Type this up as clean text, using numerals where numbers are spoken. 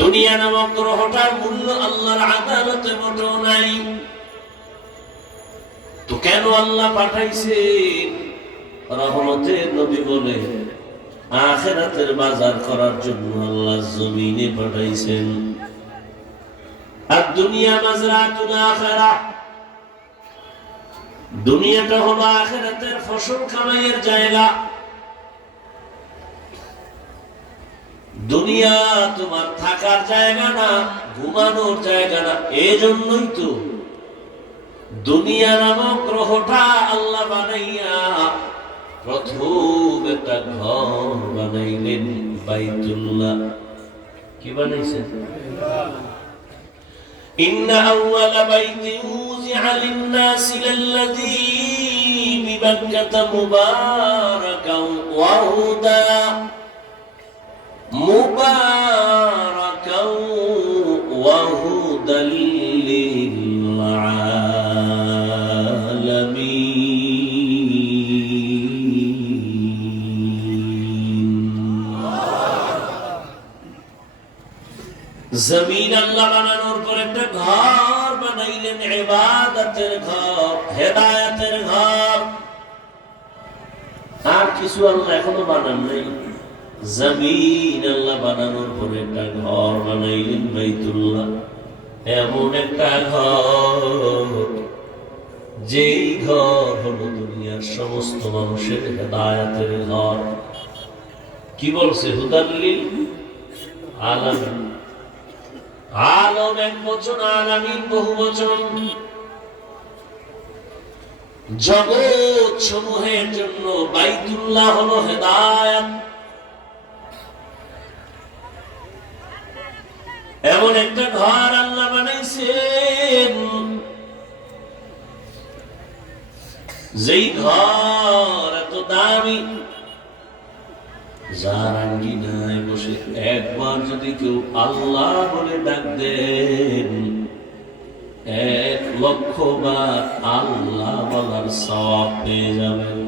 দুনিয়া নামক গ্রহটার মূল্য আল্লাহর আদালতে মোটেও নাই। তো কেন আল্লাহ পাঠাইছেন? রহমতের নবী বলে আখিরাতের বাজার করার জন্য আল্লাহ জমিনে পাঠাইছেন। আর দুনিয়া মাজরাতুল আখিরাহ, দুনিয়াটা হলো আখিরাতের ফসল কামাইয়ের জায়গা। দুনিয়া তোমার থাকার জায়গা না, ঘুমানোর জায়গা না। এজন্যই তো দুনিয়া নামক গ্রহটা আল্লাহ বানাইয়া প্রথম একটা ঘর বানাইলেন, বাইতুল্লাহ। কি বানাইছেন? ইন্না আউওয়ালা বাইতিন উযিআ লিন-নাসি লাল্লাযী বিবাক্কাতা মুবারাকান ওয়া হুদা মুবারাকান ওয়া হুদাল জমিন আল্লাহ বানানোর পর একটা ঘর বানাইলেন, ইবাদতের ঘর, হেদায়েতের ঘর। আর কিছু আল্লাহ এখনো বানান নাই। জমিন আল্লাহ বানানোর পর একটা ঘর বানাইলেন, বাইতুল্লাহ। এমন একটা ঘর, যেই ঘর হলো দুনিয়ার সমস্ত মানুষের হেদায়েতের ঘর। কি বলছে? হুদাল্লিল আলামিন। আলম এক বচন, আলামিন বহু বচন। জগৎ সমূহের জন্য বাইতুল্লাহ হলো হেদায়েত। এমন একটা ঘর আল্লাহ বানাইছেন, যেই ঘর এত দামি, যার আঙ্গিনায় বসে একবার যদি কেউ আল্লাহ বলে ডাক দেন, 1,00,000 বার আল্লাহ বলার সওয়াব পেয়ে যাবেন।